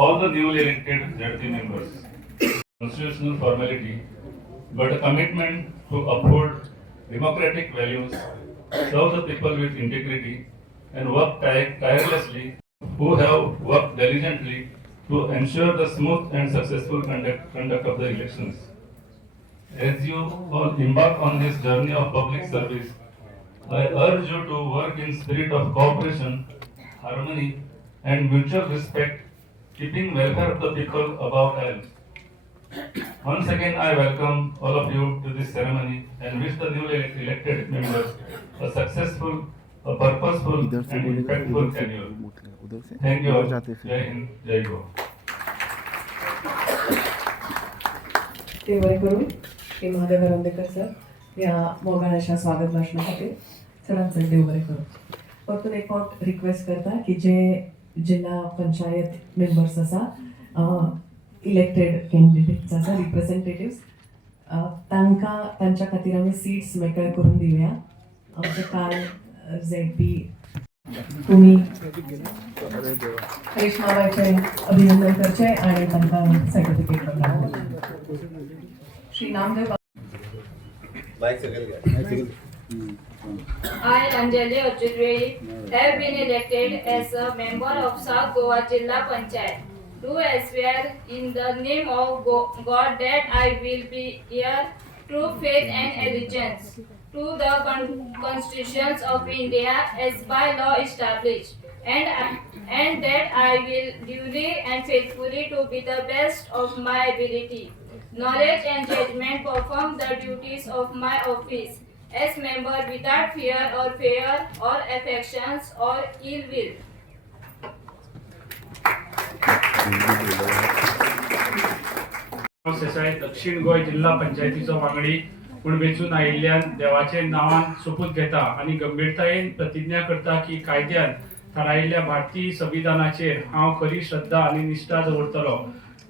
all the newly elected ZT members. Constitutional formality, but a commitment to uphold democratic values, serve the people with integrity, and work tirelessly, who have worked diligently to ensure the smooth and successful conduct of the elections. As you all embark on this journey of public service, I urge you to work in spirit of cooperation, harmony, and mutual respect, keeping welfare of the people above all. Once again, I welcome all of you to this ceremony and wish the newly elected members a successful, a purposeful, and impactful tenure. Thank you all. Jai Hind, Jai Go. Shri Mahadev Randekar sir या मोगाळ्याच्या स्वागत भाषणासाठी सरांचं देवबरे करू. परतून एक फावट request करता की जे जिल्हा पंचायत मेंबर्स आसा इलेक्टेड कॅन्डिडेट्स आसा रिप्रेझेंटेटिव्स तांकां तांच्या खातीर आमी सीट्स मेकळ करून दिवया. आमचे काल ZP तुम्ही रेशमाबाईचे अभिनंदन करचे आणि तांकां सर्टिफिकेट करता. Shri Namdev I, Anjali Ajudre, have been elected as a member of South Goa Jilla Panchayat. Do swear in the name of God that I will be here true faith and allegiance to the constitutions of India as by law established, and that I will duly and faithfully to be the best of my ability, knowledge and judgment perform the duties of my office as member without fear or affections or ill will. दक्षिण गोंय जिल्हा पंचायतीचो वांगडी पूण वेचून आयिल्ल्यान देवाचे नांवान सोपूत घेता आनी गंभीरतायेन प्रतिज्ञा करता की कायद्यान थारायिल्ल्या भारतीय संविधानाचेर हांव खरी श्रद्धा आनी निश्ठा दवरतलो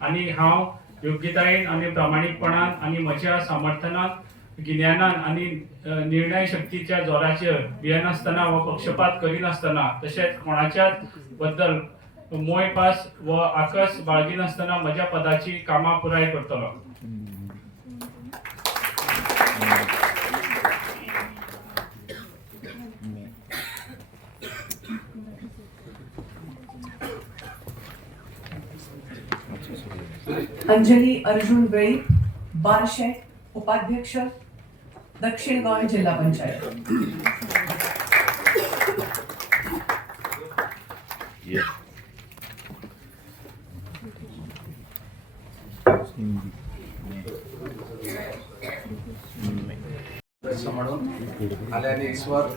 आनी हांव योग्यतायेन आनी प्रामाणीकपणान आनी म्हज्या सामर्थ्यान गिन्यानान आनी निर्णय शक्तीच्या जोराचेर भियेनासतना व पक्षपात करिनासतना तशेंच कोणाच्याच बद्दल मोय पास व आकस बाळगिनासतना म्हज्या पदाची कामां पुराय करतलो. अंजली अर्जुन वेळी बारशेट उपाध्यक्ष दक्षिण गोंय जिल्हा पंचायत. म्हणून आल्याने ईश्वर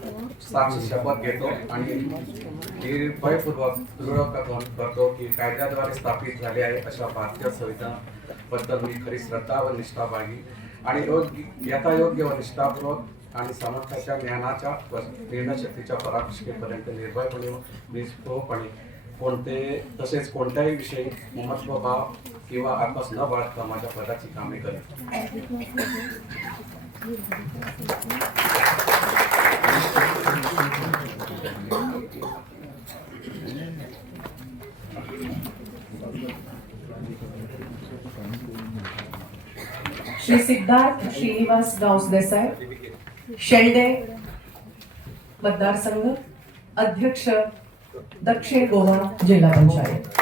साक्ष शपथ घेतो आणि निर्भयपूर्वक दृढ करतो की कायद्याद्वारे स्थापित झाले आहे अशा भारतीय संविधानाबद्दल मी खरी श्रद्धा व निष्ठा बाळगी आणि योग्य व निष्ठापूर्वक आणि सामर्थ्याच्या ज्ञानाच्या व निर्णयशक्तीच्या पराकाष्ठेपर्यंत निर्भयपणे निष्ठोपणे तसेच कोणत्याही विषयी महत्वभाव किंवा आकस न बाळगता माझ्या पदाची कामे करेन. श्री सिद्धार्थ श्रीनिवास गावस देसाई शेल्डे मतदारसंघ अध्यक्ष दक्षिण गोवा जिल्हा panchayat.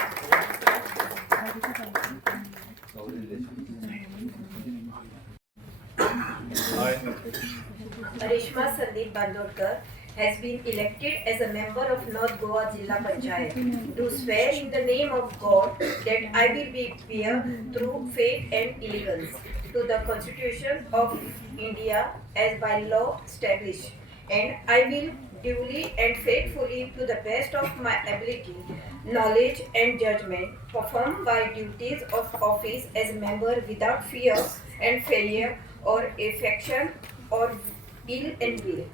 Arishma Sandeep Bandodkar has been elected as a member of North Goa Jilla Panchayat. Do swear in the name of God that I will be fair, true, faith and allegiance to the Constitution of India as by law established, and I will duly and faithfully to the best of my ability, knowledge and judgment perform my duties of office as a member without fear and failure or affection or ill and will.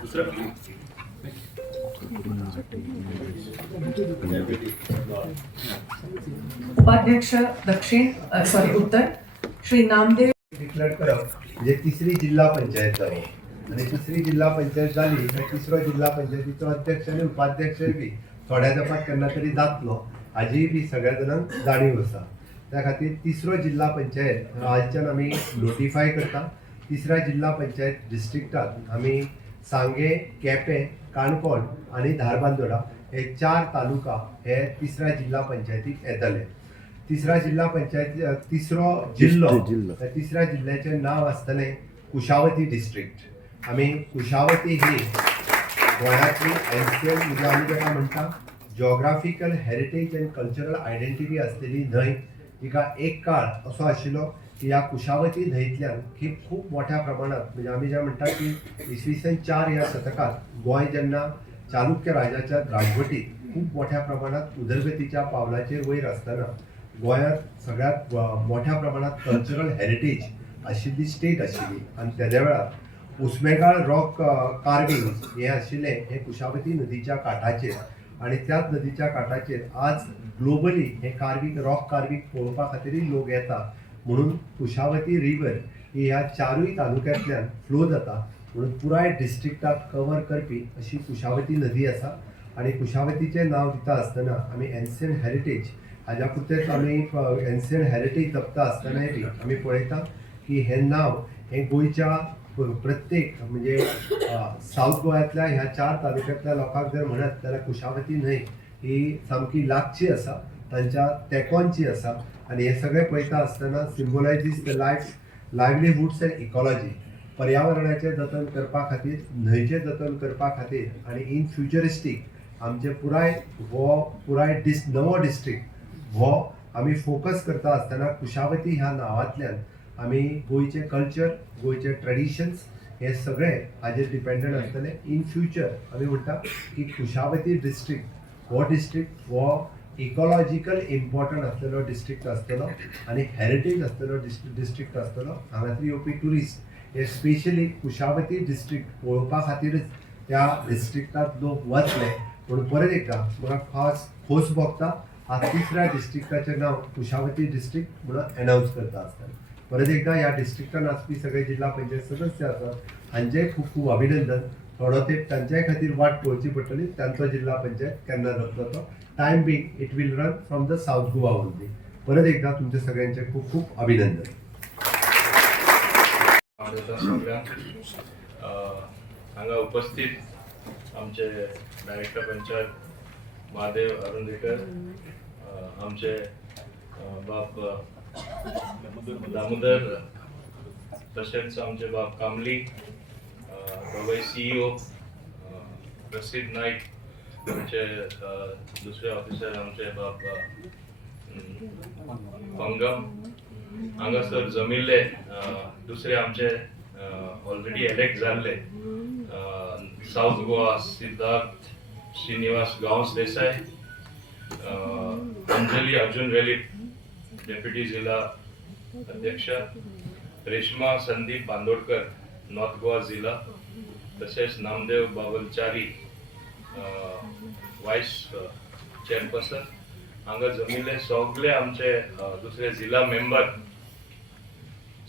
दुसरं उपाध्यक्ष दक्षिण उत्तर Shri Namdev declare करप म्हणजे तिसरी जिल्हा पंचायत जाली आणि तिसरी जिल्हा पंचायत जाली काय तिसरो जिल्हा पंचायतीचो अध्यक्ष आणि उपाध्यक्षय बी थोड्या तेंपाक केन्ना तरी जातलो हाजी बी सगळ्या जाणांक जाणीव आसा. त्या खातीर तिसरो जिल्हा पंचायत आजच्यान आमी नोटिफाय करता. तिसऱ्या जिल्हा पंचायत डिस्ट्रिक्टात आमी सांगे, केपें, काणकोण आणि धारबांदोडा हे 4 तालुका हे तिसऱ्या जिल्हा पंचायतीक येतले. तिसरा जिल्हा पंचायत तिसरो जिल्लो तिसऱ्या जिल्ह्याचे नाव आसतलें कुशावती डिस्ट्रिक्ट. आमी कुशावती ही गोंयांतली एन्शियंट म्हणजे आमी ताका म्हणटा geographical heritage and cultural identity आसलेली न्हंय. तिका एक काळ असो आशिल्लो की ह्या कुशावती न्हंयतल्यान ही खूब मोठ्या प्रमाणात म्हणजे आमी जे म्हणटा की इसवी 4 ह्या शतकात गोंय जेन्ना चालुक्य राजाच्या राजवटीत खूब मोठ्या प्रमाणात उदरगतीच्या पावलाचेर वयर आसतना गोंयांत सगळ्यात मोठ्या प्रमाणात कल्चरल हेरिटेज आशिल्ली स्टेट आशिल्ली आणि तेद्या वेळार उस्मेगाळ रॉक कार्विंग हे आशिल्ले हे कुशावती नदीच्या काठाचेर आणि त्याच नदीच्या काठाचेर आज ग्लोबली हे कार्विंग रॉक कार्विंग पळोवपा खातीरय लोक येता. म्हणून कुशावती रिवर ही ह्या 4 तालुक्यांतल्यान फ्लो जाता म्हणून पुराय डिस्ट्रिक्टाक कवर करपी अशी कुशावती नदी आसा. आणि कुशावतीचें नांव दिता आसतना आमी एन्शियंट हेरिटेज हाज्या पुरतेच आमी एन्शियंट हेरिटेज जपता आसतनाय बी आमी पळयता की हें नांव हें गोंयच्या प्रत्येक म्हणजे साऊथ गोंयांतल्या ह्या 4 तालुक्यांतल्या लोकांक जर म्हणत जाल्यार कुशावती न्हंय ही सामकी लागची आसा, तांच्या तेंकोनची आसा. आणि हे सगळें पळयता आसतना सिम्बलायजीस द लायव्हलीहुड्स अँड इकॉलॉजी पर्यावरणाचें जतन करपा खातीर न्हंयचें जतन करपा खातीर आनी इन फ्युचरिस्टीक आमचे पुराय नवो डिस्ट्रिक्ट हो आमी फोकस करता आसतना कुशावती ह्या नांवांतल्यान आमी गोंयचें कल्चर गोंयचे ट्रेडिशन्स हे सगळे हाजेर डिपेंडंट आसतले. इन फ्युचर आमी म्हणटा की कुशावती डिस्ट्रिक्ट हो इकॉलॉजिकल इम्पॉर्टंट आसलेलो डिस्ट्रिक्ट आसतलो आणि हेरिटेज आसलेलो डिस्ट्रिक्ट आसतलो. हांगासर येवपी ट्युरिस्ट हे स्पेशली कुशावती डिस्ट्रिक्ट पळोवपा खातीरच त्या डिस्ट्रिक्टांत लोक वचले. म्हणून परत एकदा म्हाका खोस भोगता आज तिसऱ्या डिस्ट्रिक्टाचें नांव कुशावती डिस्ट्रिक्ट म्हणून अनाउन्स करता आसतना. परत एकदा ह्या डिस्ट्रिक्टान आसपी सगळे जिल्हा पंचायत सदस्य आसात हांचेय खूब खूब अभिनंदन. थोडो तेंप तांच्याय खातीर वाट पळोवची पडटली तांचो जिल्हा पंचायत केन्ना जातलो तो. Time being it will run from the south Goa only. परत एकदा तुमचे सगळ्यांचे खूब खूब अभिनंदन. हांगा उपस्थित आमचे डायरेक्टर पंचायत महादेव अरुंदेकर, आमचे बाब दामोदर, तसेच आमचे बाब कामली, दोघे CEO प्रसिद्ध नाईक, आमचे दुसरे ऑफिसर आमचे बाब पंगम हांगासर जमिल्ले दुसरे आमचे ऑलरेडी इलेक्ट जाल्ले साऊथ गोवा सिद्धार्थ श्रीनिवास गांवस देसाई, अंजली अर्जुन वेलीप डेप्युटी जिल्हा अध्यक्ष, रेश्मा संदीप बांदोडकर नॉर्थ गोवा जिल्हा, तसेच नामदेव बाबलचारी वायस चेअरपर्सन हांगा जमिल्ले सगळे आमचे दुसरे जिल्हा मेंबर.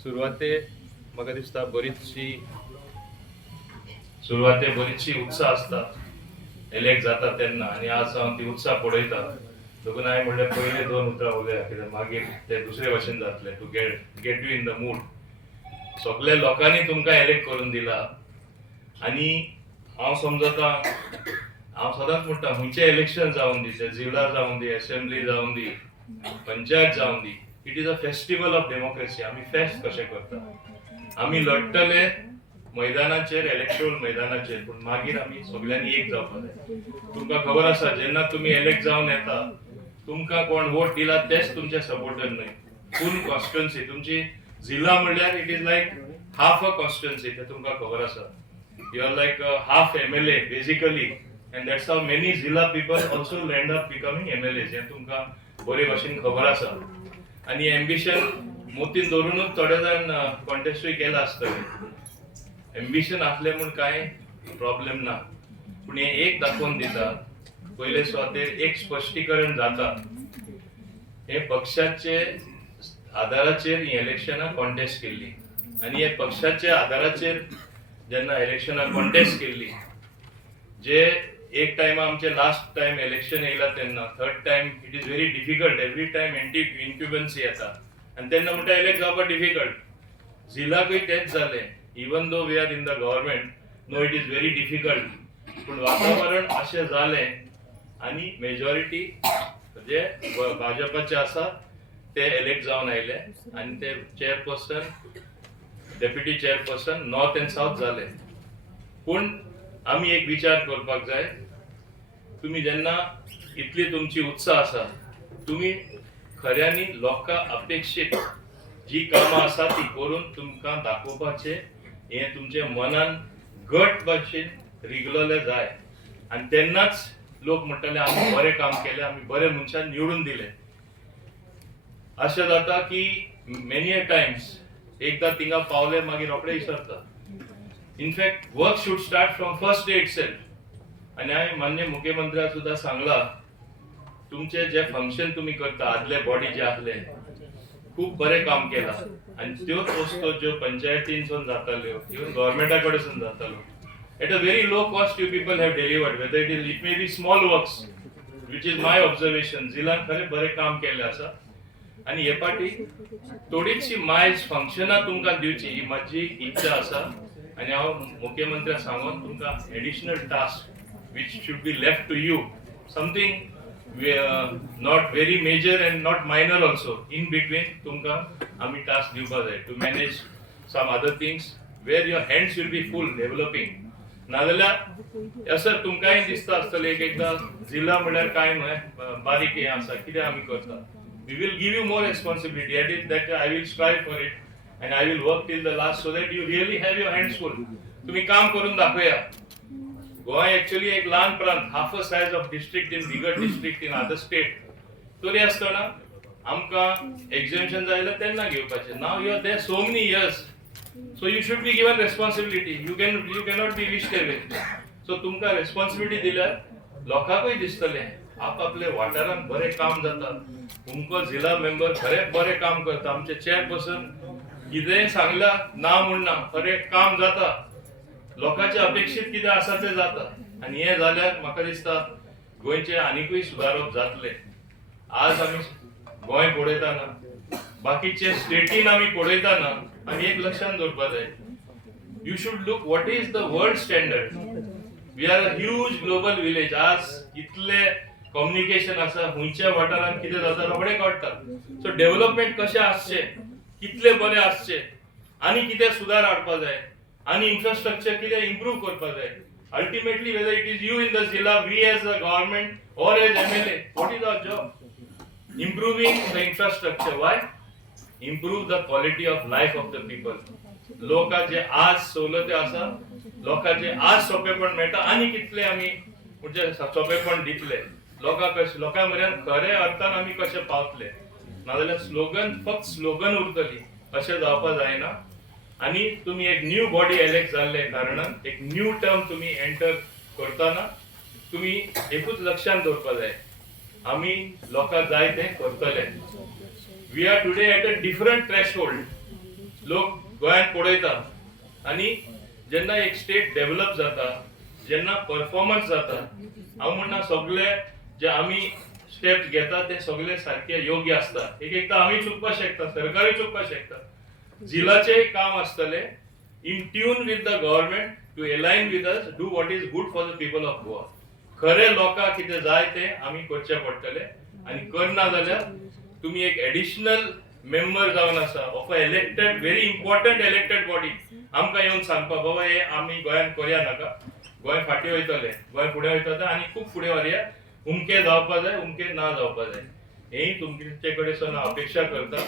सुरवातेक म्हाका दिसता बरीचशी उत्साह आसता इलेक्ट जाता तेन्ना आणि आज हांव ती उत्साह पळयता. देखून हांवें म्हणलें पयले 2 उतरां उलया कित्याक मागीर ते दुसरे भशेन जातले to get you in the mood. सगळ्या लोकांनी तुमकां इलेक्ट करून दिला आणि हांव समजता हांव सदांच म्हणटा खंयचें इलेक्शन जावन दी, ते जिल्हा जावन दी, असेंब्ली जावन दी, पंचायत जावन दी, it is a festival of democracy. आमी फेस्ट कशें करता, आमी लढटले मैदानाचेर इलेक्टोरल मैदानाचेर, पूण मागीर आमी सगळ्यांनी एक जावपाक जाय. तुमकां खबर आसा जेन्ना तुमी इलेक्ट जावन येता तुमकां कोण वोट दिला तेच तुमचे सपोर्टर न्हय, फूल कॉन्स्टिट्युएन्सी तुमची जिल्हा म्हणल्यार it is like half a constituency. ते तुमकां खबर आसा. You are like half MLA basically, and that's how many जिल्हा people also end up becoming MLAs. हे तुमकां बरे भाशेन खबर आसा. आणि एम्बिशन मोतीन धरूनच थोडे जाण कॉन्टेस्टूय केला आसतले. एम्बिशन आसले म्हूण कांय प्रॉब्लेम ना, पूण हे एक दाखोवन दिता पयले सुवातेर एक स्पश्टीकरण जाता, हे पक्षाचे आधाराचेर ही इलेक्शनां कॉन्टेस्ट केल्ली आनी हे पक्षाच्या आधाराचेर जेन्ना इलेक्शनां कॉन्टेस्ट केल्ली, जे एक टाइम आमचे लास्ट टाइम इलेक्शन येयला तेन्ना third time it is very difficult, every time incumbency येता आनी तेन्ना म्हणटा इलेक्ट जावपाक डिफिकल्ट. झिलाकूय तेच जालें, even though we are in the government, no it is very difficult, पूण वातावरण अशें जालें आनी मेजॉरिटी जे भाजपाचे आसा ते इलेक्ट जावन आयले आनी ते chairperson, deputy chairperson north end south जाले. पूण आमी एक विचार करपाक जाय, तुम्ही जेन्ना इतली तुमची उत्साह आसा, तुम्ही खऱ्यांनी लोकां अपेक्षीत जी कामां आसा ती करून तुमकां दाखोवपाचे हे तुमचे मनान घट भाशेन रिगलोले जाय आनी तेन्नाच लोक म्हणटले आमी बरें काम केलें, आमी बरे मनशाक निवडून दिले. अशें जाता की मेनी अ टायम्स एकदां थिंगा पावले मागीर रोखडे विसरता. In fact work should start from first day itself. आणि हांवें मान्य मुख्यमंत्र्याक सुद्दां सांगला, तुमचे जे फंक्शन तुम्ही करता आदले बॉडी जे आसले खूप बरें काम केला आणि त्योच वस्तू ज्यो पंचायतींसून जाताल्यो इवन गव्हर्मेंटा कडसून जाताल्यो at a very low cost you people have delivered, whether it may be small works, which is my observation. जिलान खरे बरे काम केले आसा आणि हे पाटी थोडीशी मायज फंक्शनां तुमकां दिवची ही माझी इच्छा आसा. आणि हांव मुख्यमंत्र्याक सांगून तुमकां additional task which should be left to you, something not very major and not minor also, in between तुमकां आमी टास्क दिवपाक जाय to manage some other things where your hands will be full developing. नाजाल्यार असं तुमकांय दिसता आसतलें एक एकदां जिल्हा म्हळ्यार काय न्हय बारीक हें आसा कितें आमी करता. We will give you more responsibility, that I will strive for it and I will work till the last so that you really have your hands full. तुम्ही काम करून दाखवया. गोवा एक्चुअली एक लहान प्रांत, half a size of district in bigger district in other state. तरी आसतना आमकां exemption जायला तेन्ना घेवपाचें. Now you are there so many years. So you should be given responsibility. You cannot be wished away. So तुमकां responsibility दिल्यार लोकांकूय दिसतलें आपले वाठारांत बरें काम जाता. तुमको जिल्हा मेंबर खरें बरें काम करता. आमचे चेअरपर्सन कितेंय सांगला ना म्हणना खरें काम जाता. लोकांचे अपेक्षित कितें आसा तें जाता आनी हें जाल्यार म्हाका दिसता गोंयचें आनीकूय सुदारप जातलें. आज आमी गोंय पळयताना बाकीचे स्टेटीन आमी पळयताना आमी एक लक्षांत दवरपाक जाय, you should look what is the world standard. We are a huge global village. आज इतले कम्युनिकेशन आसा, हुंयच्या वाठारांत कितें जाता रोखडें कळटा. सो डेव्हलपमेंट कशें आसचें, कितले बरें आसचें आनी कितें सुदार हाडपा जाय आनी इन्फ्रास्ट्रक्चर कितें इम्प्रूव करपा जाय. Ultimately whether it is you in the जिल्हा, we as a government or as MLA, what is our job? Improving the infrastructure. Why? Improve the quality of life of the people. लोकांचे आज सवलती आसा, लोकांचे आज सोपेपण मेळटा आनी कितले आमी म्हणजे सोपेपण दितले लोकां मेरेन खरे अर्थान आमी कशे पावतले. नाजाल्यार स्लोगन फक्त स्लोगन उरतली अशें जावपा जायना. आनी तुमी एक न्यू बॉडी इलेक्ट जाल्ले कारणान एक न्यू टर्म तुमी एंटर करतना तुमी एकूच लक्षांत दवरपा जाय, आमी लोकांक जाय तें करतले. We are today at a different threshold. लोक गोंयांत पळयता आनी जेन्ना एक स्टेट डेव्हलप जाता, जेन्ना परफॉर्मन्स जाता, हांव म्हणना सगळे जे आमी स्टेप्स घेता ते सगळे सारखे योग्य आसता. एक एकदां आमी चुकपाक शकता, सरकारूय चुकपाक शकता. जिल्हाचें काम आसतलें in tune with the government to align with us, do what is good for the people of Goa. खरे लोकांक कितें जाय तें आमी करचें पडटलें आनी करना जाल्यार तुमी एक एडिशनल मेंबर जावन आसा of a elected, very important elected body. आमकां येवन सांगपा बाबा हे आमी गोंयांत करया नाका, गोंय फाटीं वयतलें, गोंय फुडें वयतलें आनी खूब फुडें व्हरया. उमके जावपा जाय, उमके ना जावपा जाय. हेय तुमचे कडेन हांव अपेक्षा करता.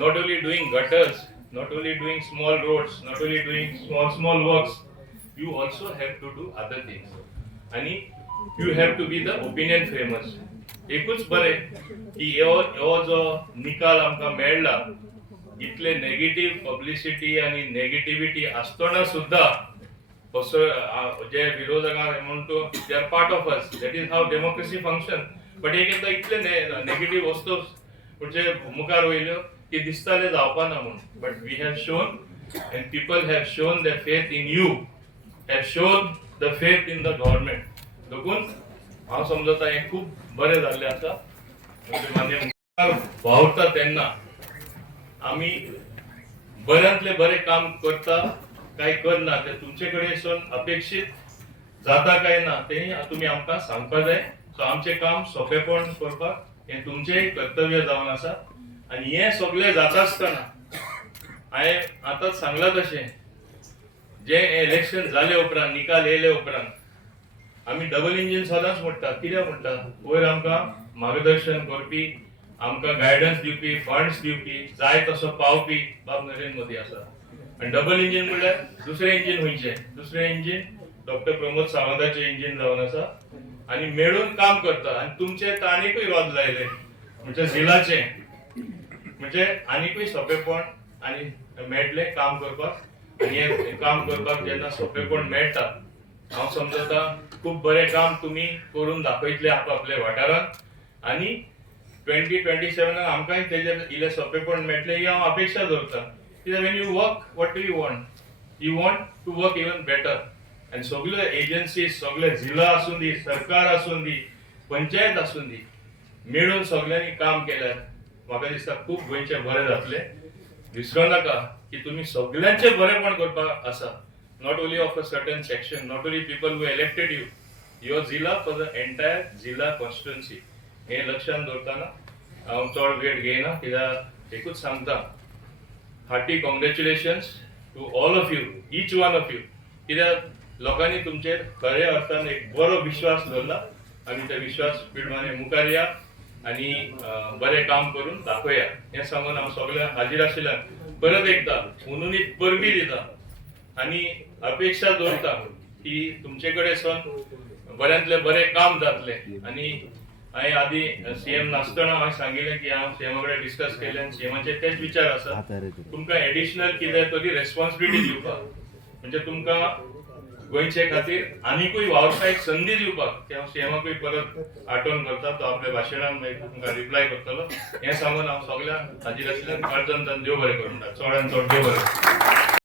Not only doing gutters, not only doing small roads, not only doing small works, you also have to do other things. आणि you have to be the opinion framers. एकूच बरें की हो जो निकाल आमकां मेळ्ळा, इतले नेगेटिव्ह पब्लिसिटी आणि नेगेटिव्हिटी आसतना सुद्धा जे विरोधकांक म्हणून to they are part of us, that is how democracy function. But एक एकदा इतले नेगेटिव्ह वस्तू म्हणजे मुखार वयल्यो की दिसताले जावपाना म्हणून. But we have shown and people have shown the faith in you, have shown the faith in the government. देखून हांव समजता हें खूब बरें जाल्लें आसा. मान्य मुखार वावरता तेन्ना आमी बऱ्यांतले बरें काम करता काय करना ते तुमचे कडेन अपेक्षीत जाता काय ना ते तुमी आमकां सांगपाक जाय. सो आमचें काम सोंपेपण करपाक हें तुमचें कर्तव्य जावन आसा. आनी हें सगळें जाता आसतना हांवें आतांच सांगलां तशें जे इलेक्शन जाले उपरांत, निकाल येयले उपरांत आमी डबल इंजीन सदांच म्हणटा. कित्याक म्हणटा? वयर आमकां मार्गदर्शन करपी, आमकां गायडन्स दिवपी, फंड्स दिवपी, जाय तसो पावपी बाब नरेंद्र मोदी आसा. आनी डबल इंजीन म्हणल्यार दुसरें इंजीन खंयचें? दुसरें इंजीन डॉक्टर प्रमोद सावंताचें इंजीन जावन आसा आनी मेळून काम करता. आनी तुमचे आनीकूय रोज लायले म्हणजे झिलाचे, म्हणजे आनीकूय सोंपेपण आनी मेळटलें काम करपाक. आनी हें काम करपाक जेन्ना सोंपेपण मेळटा हांव समजता खूब बरें काम तुमी करून दाखयतले आपआपल्या वाठारांत. आनी 2027 आमकांय तेजेर इल्लें सोंपेपण मेळटलें ही हांव अपेक्षा दवरतां. कित्याक when you work, what do you want? You want to work even better. आनी सगळे एजन्सीज, सगळे जिल्लो आसूं दी, सरकार आसूं दी, पंचायत आसूं दी, मेळून सगळ्यांनी काम केल्यार म्हाका दिसता खूब गोंयचें बरें जातलें. विसरूं नाका की तुमी सगळ्यांचें बरेंपण करपाक आसा. Not only of a certain section, not only people who elected you, your जिल्ला फॉर द एंटायर जिल्ला कॉन्स्टिट्युएन्सी. हें लक्षांत दवरतना हांव चड वेळ घेयना. कित्याक एकूच सांगता, hearty congratulations to all of you, each one of you. कित्याक लोकांनी तुमचेर खऱ्या अर्थान एक बरो विश्वास दवरला आनी ते विश्वास पिळमाने मुखार या आनी बरें काम करून दाखोवया. हें सांगून हांव सगळ्या हाजीर आशिल्ल्यान परत एकदा उनुनीत परबी दिता आनी अपेक्षा दवरता की तुमचे कडेन सावन बऱ्यांतलें बरें काम जातलें. आनी हांवें आदीं सीएम नासतना हांवें सांगिल्लें की हांव सीएमा कडेन डिस्कस केलें आनी सीएमाचे तेच विचार आसा तुमकां एडिशनल कितें तरी रेस्पॉन्सिबिलिटी दिवपाक, म्हणजे तुमकां गोंयचे खातीर आनीकूय वावरपाक एक संदी दिवपाक. ते हांव सीएमाकूय परत आठवण करता. तो आपल्या भाशणान मागीर तुमकां रिप्लाय करतलो. हें सांगून हांव सगळ्यांक हाजीर आशिल्ल्यान काळजांतल्यान देव बरें करूं म्हणटा. चडांत चड देव बरें.